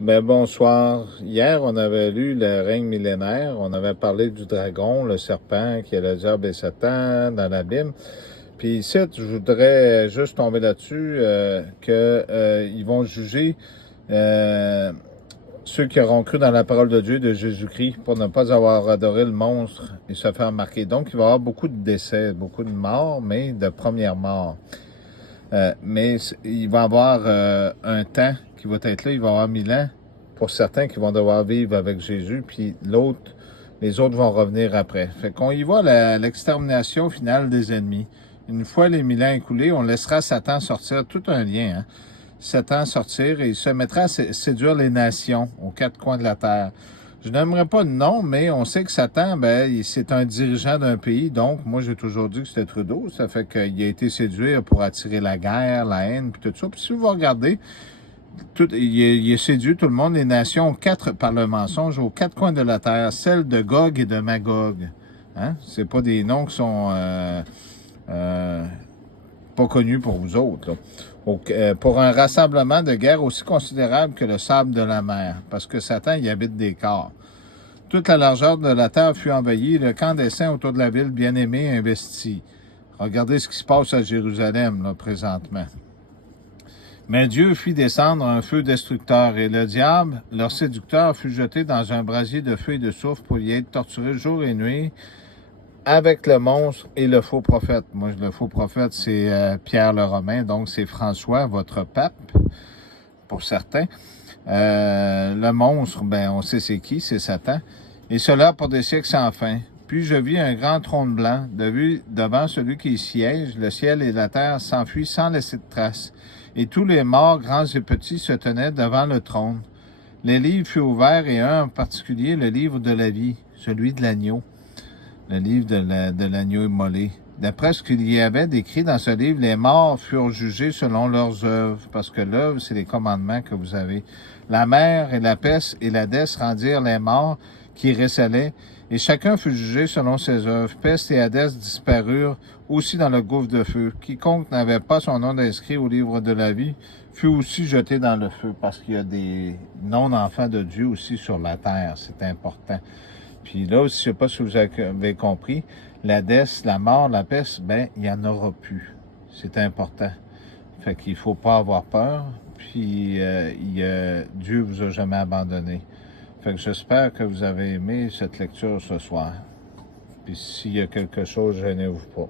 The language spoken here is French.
Ben bonsoir. Hier, on avait lu le règne millénaire. On avait parlé du dragon, le serpent, qui est le diable et Satan dans la Bible. Puis ici, je voudrais juste tomber là-dessus qu'ils vont juger euh, ceux qui auront cru dans la parole de Dieu de Jésus-Christ pour ne pas avoir adoré le monstre et se faire marquer. Donc, il va y avoir beaucoup de décès, beaucoup de morts, mais de première mort. Mais il va y avoir un temps qui va être là, il va y avoir 1000 ans pour certains qui vont devoir vivre avec Jésus, puis les autres vont revenir après. Fait qu'on y voit l'extermination finale des ennemis. Une fois les 1000 ans écoulés, on laissera Satan sortir, tout un lien, hein? Satan sortir et il se mettra à séduire les nations aux quatre coins de la terre. Je n'aimerais pas de nom, mais on sait que Satan, c'est un dirigeant d'un pays. Donc, moi, j'ai toujours dit que c'était Trudeau. Ça fait qu'il a été séduit pour attirer la guerre, la haine, puis tout ça. Puis si vous regardez, il a séduit tout le monde, les nations, par le mensonge, aux quatre coins de la terre, celles de Gog et de Magog. Hein? C'est pas des noms qui sont pas connus pour vous autres, là. Pour un rassemblement de guerre aussi considérable que le sable de la mer, parce que Satan y habite des corps. Toute la largeur de la terre fut envahie, le camp des saints autour de la ville bien-aimée investi. Regardez ce qui se passe à Jérusalem, là, présentement. Mais Dieu fit descendre un feu destructeur, et le diable, leur séducteur, fut jeté dans un brasier de feu et de soufre pour y être torturé jour et nuit, avec le monstre et le faux prophète. Moi, le faux prophète, c'est Pierre le Romain, donc c'est François, votre pape, pour certains. Le monstre, on sait c'est qui, c'est Satan. Et cela pour des siècles sans fin. Puis je vis un grand trône blanc, devant celui qui y siège, le ciel et la terre s'enfuient sans laisser de traces. Et tous les morts, grands et petits, se tenaient devant le trône. Les livres furent ouverts, et un en particulier, le livre de la vie, celui de l'agneau. Le livre de l'agneau immolé. D'après ce qu'il y avait décrit dans ce livre, les morts furent jugés selon leurs œuvres, parce que l'œuvre, c'est les commandements que vous avez. La mer et la peste et l'Hadès rendirent les morts qui récelaient, et chacun fut jugé selon ses œuvres. Peste et Hadès disparurent aussi dans le gouffre de feu. Quiconque n'avait pas son nom inscrit au livre de la vie fut aussi jeté dans le feu, parce qu'il y a des non-enfants de Dieu aussi sur la terre. C'est important. Puis là, je ne sais pas si vous avez compris, l'Hadès, la mort, la peste, il n'y en aura plus. C'est important. Fait qu'il ne faut pas avoir peur. Puis Dieu vous a jamais abandonné. Fait que j'espère que vous avez aimé cette lecture ce soir. Puis s'il y a quelque chose, gênez-vous pas.